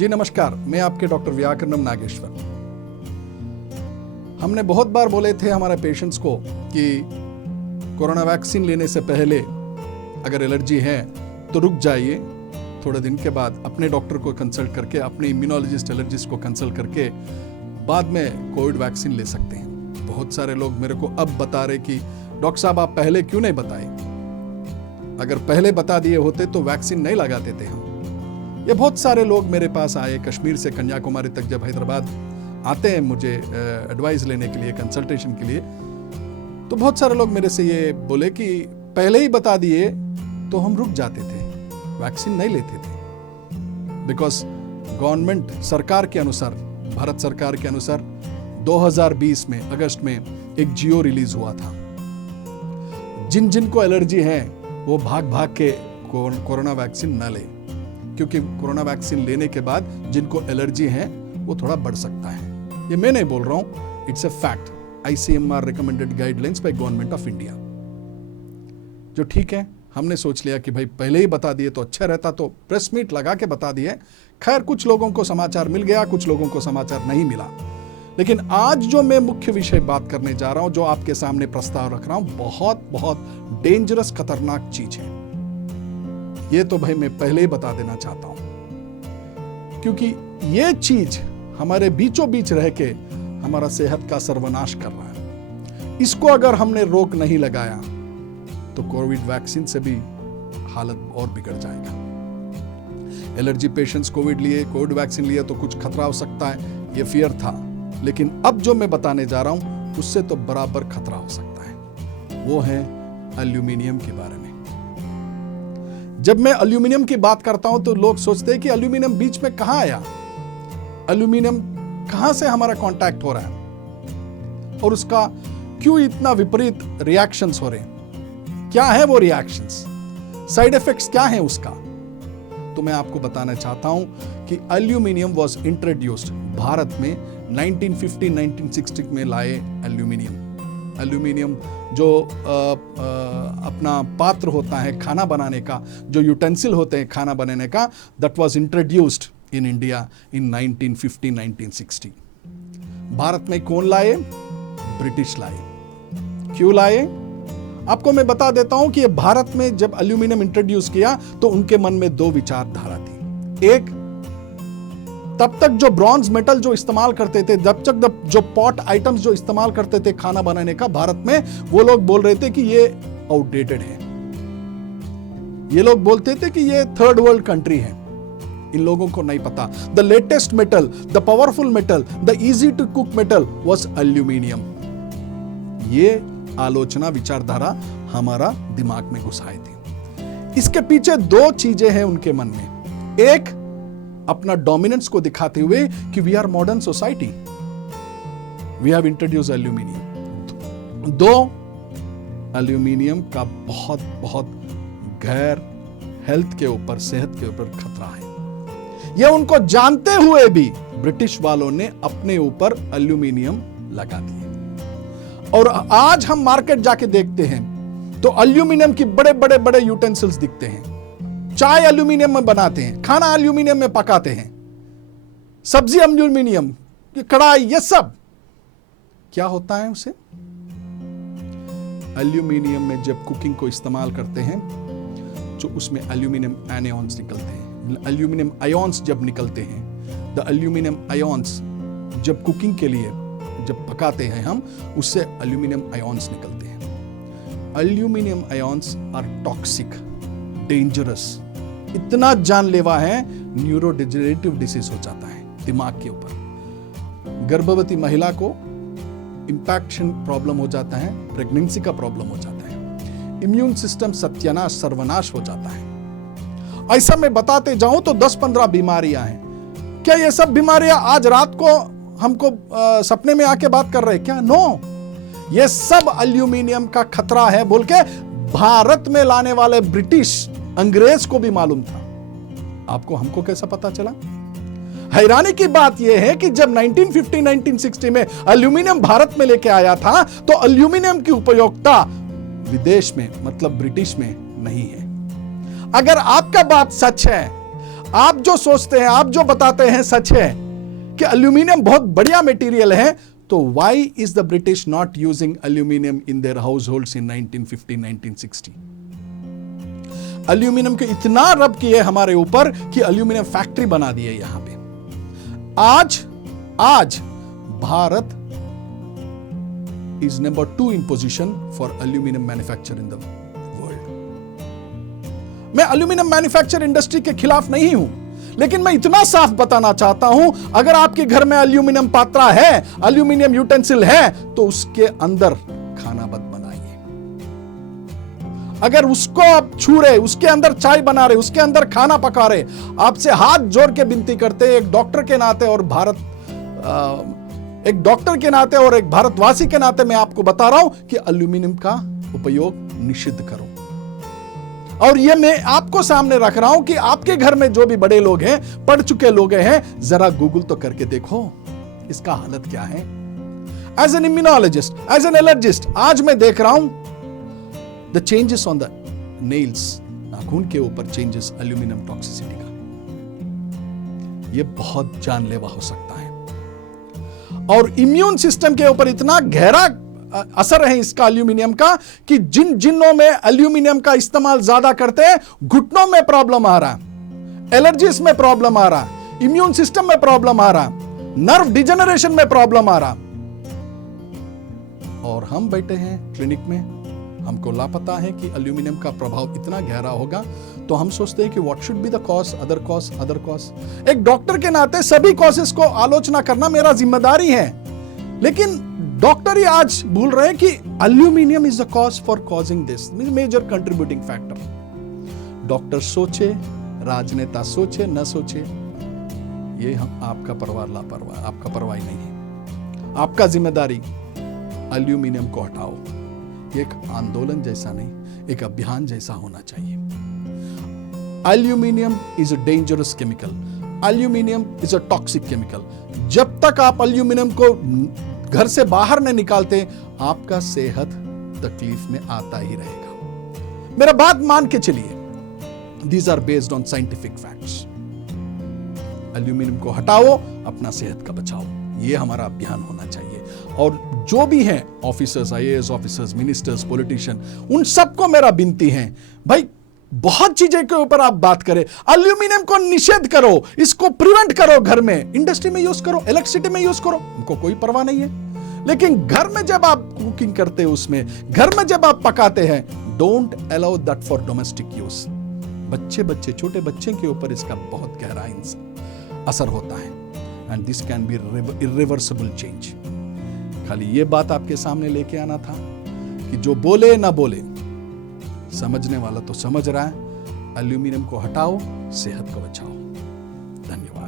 जी नमस्कार, मैं आपके डॉक्टर व्याकरणम नागेश्वर। हमने बहुत बार बोले थे हमारे पेशेंट्स को कि कोरोना वैक्सीन लेने से पहले अगर एलर्जी है तो रुक जाइए, थोड़े दिन के बाद अपने डॉक्टर को कंसल्ट करके, अपने इम्यूनोलॉजिस्ट एलर्जिस्ट को कंसल्ट करके बाद में कोविड वैक्सीन ले सकते हैं। बहुत सारे लोग मेरे को अब बता रहे कि डॉक्टर साहब आप पहले क्यों नहीं बताए, अगर पहले बता दिए होते तो वैक्सीन नहीं लगाते थे हम। ये बहुत सारे लोग मेरे पास आए, कश्मीर से कन्याकुमारी तक जब हैदराबाद आते हैं मुझे एडवाइस लेने के लिए, कंसल्टेशन के लिए, तो बहुत सारे लोग मेरे से ये बोले कि पहले ही बता दिए तो हम रुक जाते थे, वैक्सीन नहीं लेते थे। बिकॉज गवर्नमेंट सरकार के अनुसार, भारत सरकार के अनुसार 2020 में अगस्त में एक जियो रिलीज हुआ था। जिनको एलर्जी है वो भाग भाग के कोरोना वैक्सीन न ले, क्योंकि कोरोना वैक्सीन लेने के बाद जिनको एलर्जी है वो थोड़ा बढ़ सकता है। ये मैं नहीं बोल रहा हूं, it's a fact. ICMR recommended guidelines by government of India, जो ठीक है। हमने सोच लिया कि भाई पहले ही बता दिए तो अच्छा रहता, तो प्रेस मीट लगा के बता दिए। खैर कुछ लोगों को समाचार मिल गया, कुछ लोगों को समाचार नहीं मिला। लेकिन आज जो मैं मुख्य विषय बात करने जा रहा हूं, जो आपके सामने प्रस्ताव रख रहा हूं, बहुत बहुत डेंजरस, खतरनाक चीज है। ये तो भाई मैं पहले ही बता देना चाहता हूं, क्योंकि ये चीज हमारे बीचों बीच रह के हमारा सेहत का सर्वनाश कर रहा है। इसको अगर हमने रोक नहीं लगाया तो कोविड वैक्सीन से भी हालत और बिगड़ जाएगा। एलर्जी पेशेंट्स कोविड वैक्सीन लिए तो कुछ खतरा हो सकता है, ये फियर था। लेकिन अब जो मैं बताने जा रहा हूं उससे तो बराबर खतरा हो सकता है। वो है एल्यूमिनियम के बारे में। जब मैं एल्यूमिनियम की बात करता हूं तो लोग सोचते हैं कि एल्यूमिनियम बीच में कहां आया, एल्यूमिनियम कहां से हमारा कांटेक्ट हो रहा है और उसका क्यों इतना विपरीत रिएक्शंस हो रहे हैं, क्या है वो रिएक्शंस, साइड इफेक्ट्स क्या है उसका। तो मैं आपको बताना चाहता हूं कि एल्यूमिनियम वाज इंट्रोड्यूस्ड भारत में 1950-1960 में लाए एल्यूमिनियम जो अपना पात्र होता है खाना बनाने का, जो यूटेंसिल होते हैं खाना बनाने का, that was introduced in India in 1950-1960। Bharat में कौन लाए? ब्रिटिश लाए। क्यों लाए? आपको मैं बता देता हूं कि भारत में जब एल्यूमिनियम इंट्रोड्यूस किया तो उनके मन में दो विचारधारा थी। एक, तब तक जो ब्रॉन्ज मेटल जो इस्तेमाल करते थे, जब तक जो पॉट आइटम्स जो इस्तेमाल करते थे खाना बनाने का भारत में, वो लोग बोल रहे थे कि ये आउटडेटेड है। ये लोग बोलते थे कि ये थर्ड वर्ल्ड कंट्री है। इन लोगों को नहीं पता, the latest metal, the powerful metal, the easy to cook metal was aluminium. ये आलोचना विचारधारा हमारा दिमाग में घुसाए थे। इसके पीछे दो चीजें हैं उनके मन में। एक, अपना डोमिनेंस को दिखाते हुए कि we are modern society, we have introduce aluminium. Though, aluminium का बहुत बहुत गैर हेल्थ के ऊपर, सेहत के ऊपर खतरा है। यह उनको जानते हुए भी ब्रिटिश वालों ने अपने ऊपर एल्यूमिनियम लगा दिए। और आज हम मार्केट जाके देखते हैं तो एल्यूमिनियम की बड़े बड़े बड़े यूटेंसिल्स दिखते हैं। चाय एल्यूमिनियम में बनाते हैं, खाना एल्यूमिनियम में पकाते हैं, सब्जी एल्यूमिनियम की कढ़ाई, ये सब क्या होता है उसे? एल्यूमिनियम में जब कुकिंग को इस्तेमाल करते हैं जो उसमें एल्यूमिनियम एनायंस निकलते हैं, एल्यूमिनियम आयंस जब निकलते हैं, द एल्यूमिनियम आयंस जब कुकिंग के लिए जब पकाते हैं हम, उससे एल्यूमिनियम आयंस निकलते हैं। Aluminium ions are toxic, dangerous, इतना जानलेवा है, न्यूरोडिजेनरेटिव डिसीज हो जाता है दिमाग के ऊपर। गर्भवती महिला को इंपैक्शन प्रॉब्लम हो जाता है, प्रेगनेंसी का प्रॉब्लम हो जाता है, इम्यून सिस्टम सत्यानाश, सर्वनाश हो जाता है। ऐसा मैं बताते जाऊं तो 10-15 बीमारियां हैं। क्या ये सब बीमारियां आज रात को हमको सपने में आके बात कर रहे हैं क्या? नो, ये सब एल्यूमिनियम का खतरा है बोल के भारत में लाने वाले ब्रिटिश अंग्रेज को भी मालूम था। आपको, हमको कैसा पता चला? हैरानी की बात यह है कि जब 1950-1960 में एल्यूमिनियम भारत में लेके आया था तो एल्यूमिनियम की उपयोगिता विदेश में, मतलब ब्रिटिश में नहीं है। अगर आपका बात सच है, आप जो सोचते हैं, आप जो बताते हैं सच है कि एल्यूमिनियम बहुत बढ़िया मटेरियल है, तो why is the British not using aluminium in their households in 1950 1960? Aluminium के इतना रब किए हमारे ऊपर कि एल्यूमिनियम फैक्ट्री बना दिए यहां पे। आज Bharat is number 2 in position for aluminium manufacture in the world. मैं एल्यूमिनियम मैन्युफैक्चर इंडस्ट्री के खिलाफ नहीं हूं, लेकिन मैं इतना साफ बताना चाहता हूं, अगर आपके घर में एल्यूमिनियम पात्रा है, एल्यूमिनियम यूटेंसिल है, तो उसके अंदर खाना मत बनाइए। अगर उसको आप छू रहे, उसके अंदर चाय बना रहे, उसके अंदर खाना पका रहे, आपसे हाथ जोड़ के विनती करते हैं एक डॉक्टर के नाते और एक डॉक्टर के नाते और एक भारतवासी के नाते मैं आपको बता रहा हूं कि एल्यूमिनियम का उपयोग निषिद्ध करो। और ये मैं आपको सामने रख रहा हूं कि आपके घर में जो भी बड़े लोग हैं, पढ़ चुके लोग हैं, जरा गूगल तो करके देखो इसका हालत क्या है। As an immunologist, as an allergist, आज मैं देख रहा हूं the changes on the nails, नाखून के ऊपर चेंजेस एल्यूमिनियम टॉक्सिसिटी का। यह बहुत जानलेवा हो सकता है और इम्यून सिस्टम के ऊपर इतना गहरा असर है इसका एल्यूमिनियम का कि जिन जिन्नों में एल्यूमिनियम का इस्तेमाल ज्यादा करते हैं, घुटनों में प्रॉब्लम आ रहा, एलर्जीज में प्रॉब्लम आ रहा, इम्यून सिस्टम में प्रॉब्लम आ रहा, नर्व डिजेनरेशन में प्रॉब्लम आ रहा। और हम बैठे हैं क्लिनिक में, हमको लापता है कि एल्यूमिनियम का प्रभाव इतना गहरा होगा, तो हम सोचते हैं कि what should be the cause, other cause, other cause. एक डॉक्टर के नाते सभी कॉजेस को आलोचना करना मेरा जिम्मेदारी है, लेकिन डॉक्टर ही आज भूल रहे हैं कि aluminium is the cause for causing this, major contributing factor. Doctor सोचे, राजनेता सोचे, न सोचे, ये हम आपका परिवार लापरवाह, आपका परवाही नहीं है। आपका जिम्मेदारी एल्यूमिनियम को हटाओ। एक आंदोलन जैसा नहीं, एक अभियान जैसा होना चाहिए। Aluminium is a dangerous chemical, aluminium is a toxic chemical. जब तक आप एल्यूमिनियम को घर से बाहर नहीं निकालते, आपका सेहत तकलीफ में आता ही रहेगा। मेरा बात मान के चलिए, these are based on scientific facts. Aluminium को हटाओ, अपना सेहत का बचाओ, ये हमारा अभियान होना चाहिए। और जो भी हैं officers, IAS officers, ministers, politician, उन सबको मेरा विनती है, भाई बहुत चीजें के ऊपर आप बात करें, एल्यूमिनियम को निषेध करो, इसको प्रिवेंट करो, घर में इंडस्ट्री में यूज करो, इलेक्ट्रिसिटी में यूज करो, हमको कोई परवाह नहीं है। लेकिन घर में जब आप कुकिंग करते हो, उसमें घर में जब आप पकाते हैं, don't allow that for domestic use. बच्चे छोटे बच्चे के ऊपर इसका बहुत गहरा असर होता है, and this can be irreversible change. खाली ये बात आपके सामने लेके आना था कि जो बोले ना बोले, समझने वाला तो समझ रहा है। एल्यूमिनियम को हटाओ, सेहत को बचाओ। धन्यवाद।